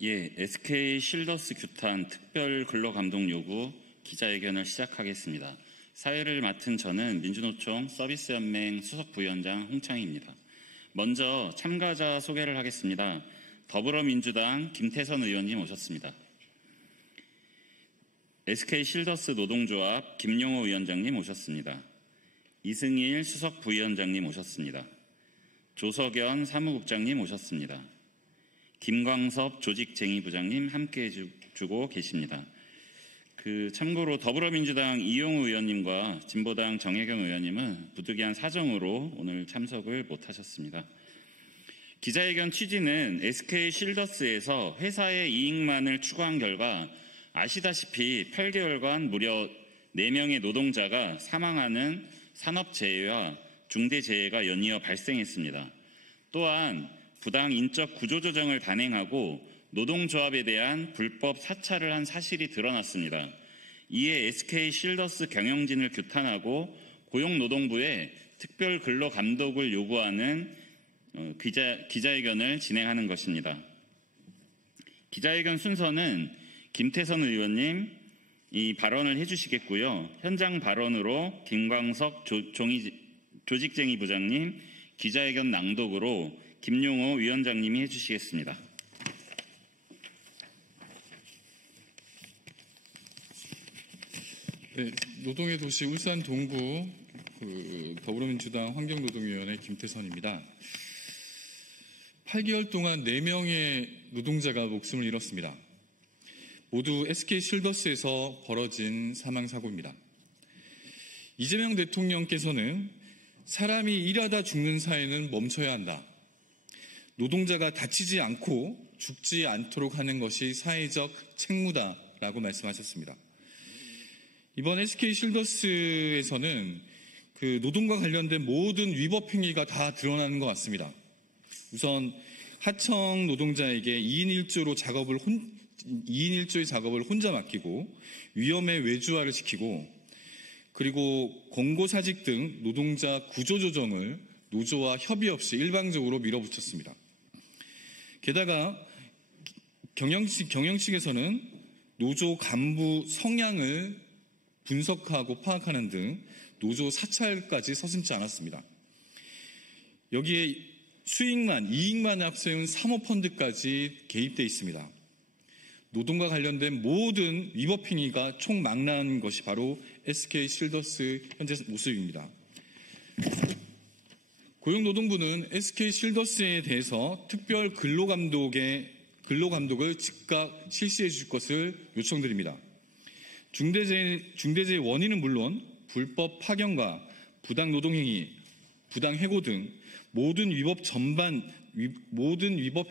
SK 실더스 규탄 특별 근로감독 요구 기자회견을 시작하겠습니다. 사회를 맡은 저는 민주노총 서비스연맹 수석부위원장 홍창희입니다. 먼저 참가자 소개를 하겠습니다. 더불어민주당 김태선 의원님 오셨습니다. SK 실더스 노동조합 김용호 위원장님 오셨습니다. 이승일 수석부위원장님 오셨습니다. 조석연 사무국장님 오셨습니다. 김광섭 조직쟁의부장님 함께해 주고 계십니다. 참고로 더불어민주당 이용우 의원님과 진보당 정혜경 의원님은 부득이한 사정으로 오늘 참석을 못하셨습니다. 기자회견 취지는 SK 실더스에서 회사의 이익만을 추구한 결과 아시다시피 8개월간 무려 4명의 노동자가 사망하는 산업재해와 중대재해가 연이어 발생했습니다. 또한 부당 인적 구조조정을 단행하고 노동조합에 대한 불법 사찰을 한 사실이 드러났습니다. 이에 SK 실더스 경영진을 규탄하고 고용노동부에 특별 근로감독을 요구하는 기자회견을 진행하는 것입니다. 기자회견 순서는 김태선 의원님 이 발언을 해주시겠고요. 현장 발언으로 김광석 조직쟁이 부장님, 기자회견 낭독으로 김용호 위원장님이 해주시겠습니다. 네, 노동의 도시 울산 동구 더불어민주당 환경노동위원회 김태선입니다. 8개월 동안 4명의 노동자가 목숨을 잃었습니다. 모두 SK 실더스에서 벌어진 사망사고입니다. 이재명 대통령께서는 사람이 일하다 죽는 사회는 멈춰야 한다. 노동자가 다치지 않고 죽지 않도록 하는 것이 사회적 책무다라고 말씀하셨습니다. 이번 SK 실더스에서는 노동과 관련된 모든 위법 행위가 다 드러나는 것 같습니다. 우선 하청 노동자에게 2인 1조의 작업을 혼자 맡기고 위험에 외주화를 시키고 그리고 권고사직 등 노동자 구조조정을 노조와 협의 없이 일방적으로 밀어붙였습니다. 게다가 경영측에서는 노조 간부 성향을 분석하고 파악하는 등 노조 사찰까지 서슴지 않았습니다. 여기에 이익만 앞세운 사모펀드까지 개입되어 있습니다. 노동과 관련된 모든 위법 행위가 총망라한 것이 바로 SK 실더스 현재 모습입니다. 고용노동부는 SK 실더스에 대해서 특별 근로감독을 즉각 실시해 줄 것을 요청드립니다. 중대재해 원인은 물론 불법 파견과 부당 노동행위, 부당 해고 등 모든 위법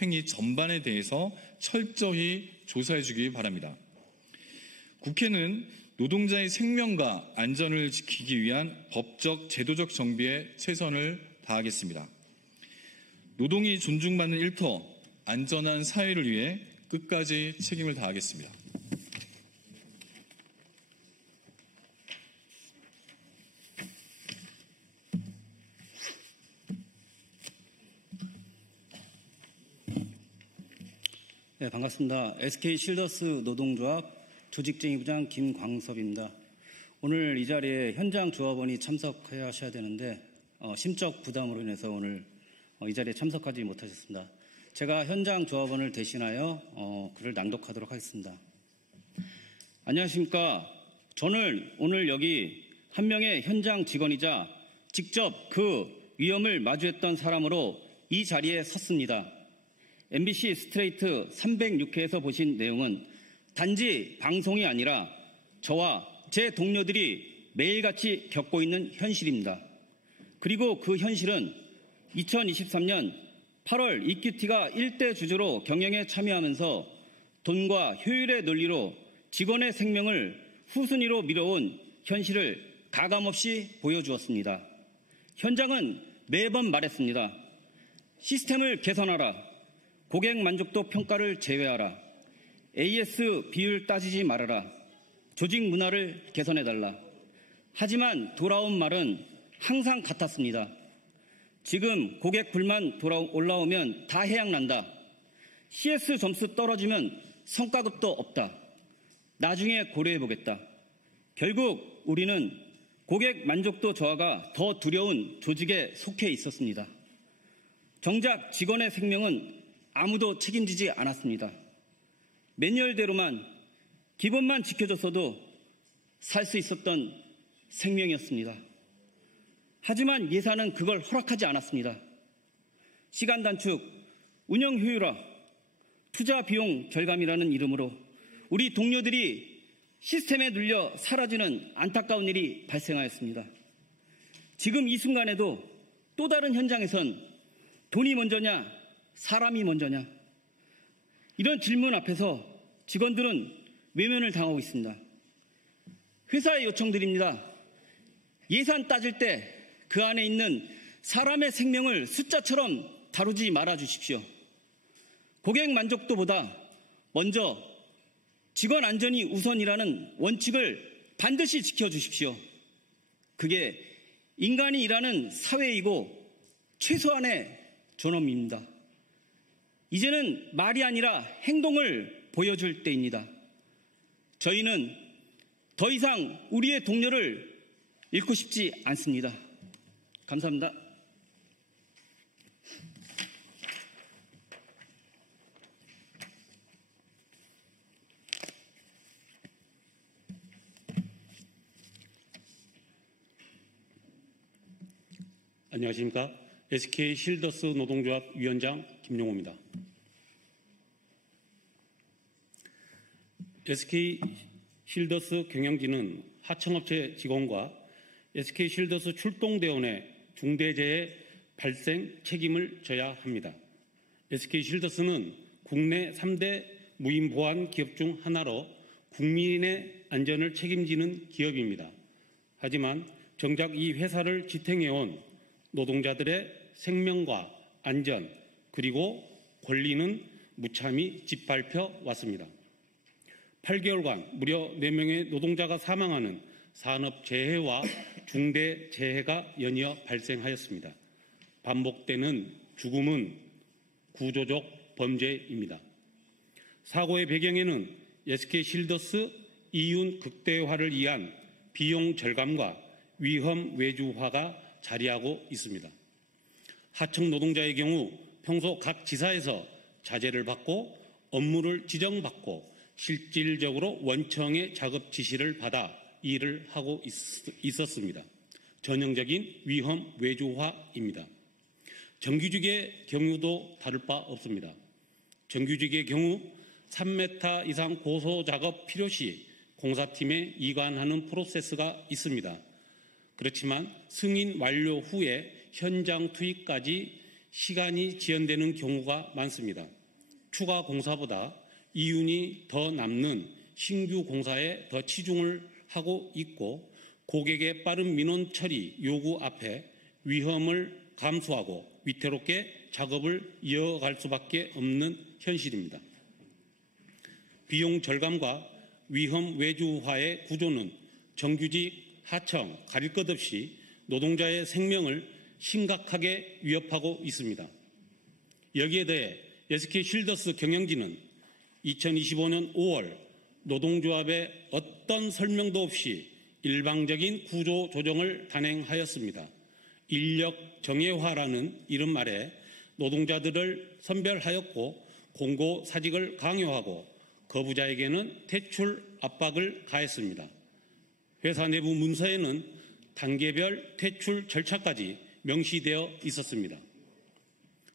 행위 전반에 대해서 철저히 조사해 주기 바랍니다. 국회는 노동자의 생명과 안전을 지키기 위한 법적, 제도적 정비에 최선을 다하겠습니다. 노동이 존중받는 일터, 안전한 사회를 위해 끝까지 책임을 다하겠습니다. 네, 반갑습니다. SK 실더스 노동조합 조직쟁의부장 김광섭입니다. 오늘 이 자리에 현장 조합원이 참석하셔야 되는데 심적 부담으로 인해서 오늘 이 자리에 참석하지 못하셨습니다. 제가 현장 조합원을 대신하여 글을 낭독하도록 하겠습니다. 안녕하십니까. 저는 오늘 여기 한 명의 현장 직원이자 직접 그 위험을 마주했던 사람으로 이 자리에 섰습니다. MBC 스트레이트 306회에서 보신 내용은 단지 방송이 아니라 저와 제 동료들이 매일같이 겪고 있는 현실입니다. 그리고 그 현실은 2023년 8월 이큐티가 1대 주주로 경영에 참여하면서 돈과 효율의 논리로 직원의 생명을 후순위로 밀어온 현실을 가감없이 보여주었습니다. 현장은 매번 말했습니다. 시스템을 개선하라. 고객 만족도 평가를 제외하라. AS 비율 따지지 말아라. 조직 문화를 개선해달라. 하지만 돌아온 말은 항상 같았습니다. 지금 고객 불만 올라오면 다 해양난다. CS 점수 떨어지면 성과급도 없다. 나중에 고려해보겠다. 결국 우리는 고객 만족도 저하가 더 두려운 조직에 속해 있었습니다. 정작 직원의 생명은 아무도 책임지지 않았습니다. 매뉴얼대로만 기본만 지켜줬어도 살 수 있었던 생명이었습니다. 하지만 예산은 그걸 허락하지 않았습니다. 시간 단축, 운영 효율화, 투자 비용 절감이라는 이름으로 우리 동료들이 시스템에 눌려 사라지는 안타까운 일이 발생하였습니다. 지금 이 순간에도 또 다른 현장에선 돈이 먼저냐, 사람이 먼저냐, 이런 질문 앞에서 직원들은 외면을 당하고 있습니다. 회사에 요청드립니다. 예산 따질 때 그 안에 있는 사람의 생명을 숫자처럼 다루지 말아 주십시오. 고객 만족도보다 먼저 직원 안전이 우선이라는 원칙을 반드시 지켜주십시오. 그게 인간이 일하는 사회이고 최소한의 존엄입니다. 이제는 말이 아니라 행동을 보여줄 때입니다. 저희는 더 이상 우리의 동료를 잃고 싶지 않습니다. 감사합니다. 안녕하십니까. SK 실더스 노동조합 위원장 김용호입니다. SK 실더스 경영진은 하청업체 직원과 SK 실더스 출동대원의 중대재해 발생 책임을 져야 합니다. SK 실더스는 국내 3대 무인보안 기업 중 하나로 국민의 안전을 책임지는 기업입니다. 하지만 정작 이 회사를 지탱해온 노동자들의 생명과 안전 그리고 권리는 무참히 짓밟혀 왔습니다. 8개월간 무려 4명의 노동자가 사망하는 산업재해와 중대재해가 연이어 발생하였습니다. 반복되는 죽음은 구조적 범죄입니다. 사고의 배경에는 SK 실더스 이윤 극대화를 위한 비용 절감과 위험 외주화가 자리하고 있습니다. 하청 노동자의 경우 평소 각 지사에서 자재를 받고 업무를 지정받고 실질적으로 원청의 작업 지시를 받아 일을 하고 있었습니다. 전형적인 위험 외주화입니다. 정규직의 경우도 다를 바 없습니다. 정규직의 경우 3m 이상 고소 작업 필요 시 공사팀에 이관하는 프로세스가 있습니다. 그렇지만 승인 완료 후에 현장 투입까지 시간이 지연되는 경우가 많습니다. 추가 공사보다 이윤이 더 남는 신규 공사에 더 치중을 하고 있고 고객의 빠른 민원 처리 요구 앞에 위험을 감수하고 위태롭게 작업을 이어갈 수밖에 없는 현실입니다. 비용 절감과 위험 외주화의 구조는 정규직, 하청, 가릴 것 없이 노동자의 생명을 심각하게 위협하고 있습니다. 여기에 대해 SK 실더스 경영진은 2025년 5월 노동조합에 어떤 설명도 없이 일방적인 구조 조정을 단행하였습니다. 인력 정예화라는 이름 아래 노동자들을 선별하였고 공고 사직을 강요하고 거부자에게는 퇴출 압박을 가했습니다. 회사 내부 문서에는 단계별 퇴출 절차까지 명시되어 있었습니다.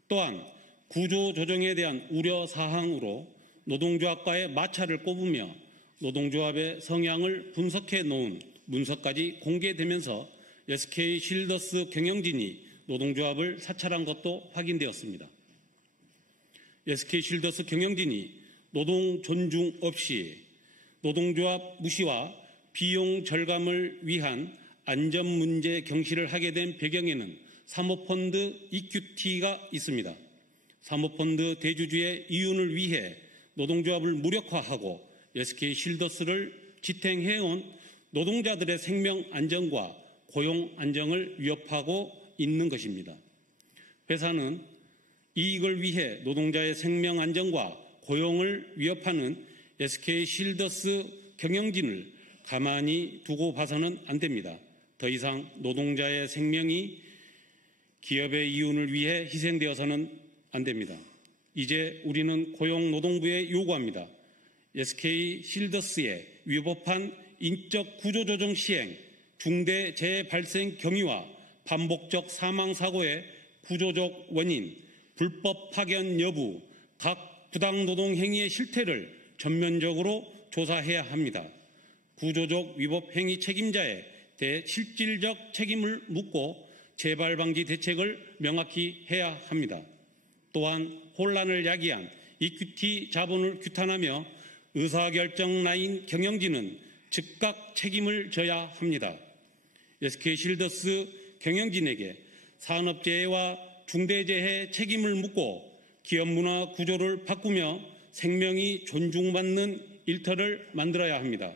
또한 구조 조정에 대한 우려 사항으로 노동조합과의 마찰을 꼽으며 노동조합의 성향을 분석해 놓은 문서까지 공개되면서 SK 실더스 경영진이 노동조합을 사찰한 것도 확인되었습니다. SK 실더스 경영진이 노동 존중 없이 노동조합 무시와 비용 절감을 위한 안전 문제 경시를 하게 된 배경에는 사모펀드 이큐티가 있습니다. 사모펀드 대주주의 이윤을 위해 노동조합을 무력화하고 SK 실더스를 지탱해온 노동자들의 생명 안전과 고용 안정을 위협하고 있는 것입니다. 회사는 이익을 위해 노동자의 생명 안전과 고용을 위협하는 SK쉴더스 경영진을 가만히 두고 봐서는 안 됩니다. 더 이상 노동자의 생명이 기업의 이윤을 위해 희생되어서는 안 됩니다. 이제 우리는 고용노동부에 요구합니다. SK쉴더스의 위법한 인적 구조조정 시행, 중대 재해 발생 경위와 반복적 사망 사고의 구조적 원인, 불법 파견 여부, 각 부당 노동 행위의 실태를 전면적으로 조사해야 합니다. 구조적 위법 행위 책임자에 대해 실질적 책임을 묻고 재발 방지 대책을 명확히 해야 합니다. 또한 혼란을 야기한 이큐티 자본을 규탄하며 의사결정 라인 경영진은 즉각 책임을 져야 합니다. SK쉴더스 경영진에게 산업재해와 중대재해 책임을 묻고 기업 문화 구조를 바꾸며 생명이 존중받는 일터를 만들어야 합니다.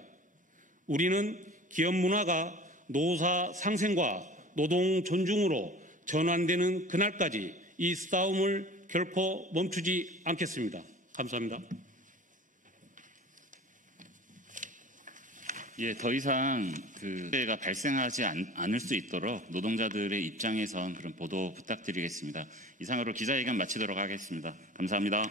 우리는 기업 문화가 노사 상생과 노동 존중으로 전환되는 그날까지 이 싸움을 결코 멈추지 않겠습니다. 감사합니다. 예, 더 이상 문제가 발생하지 않을 수 있도록 노동자들의 입장에선 그런 보도 부탁드리겠습니다. 이상으로 기자회견 마치도록 하겠습니다. 감사합니다.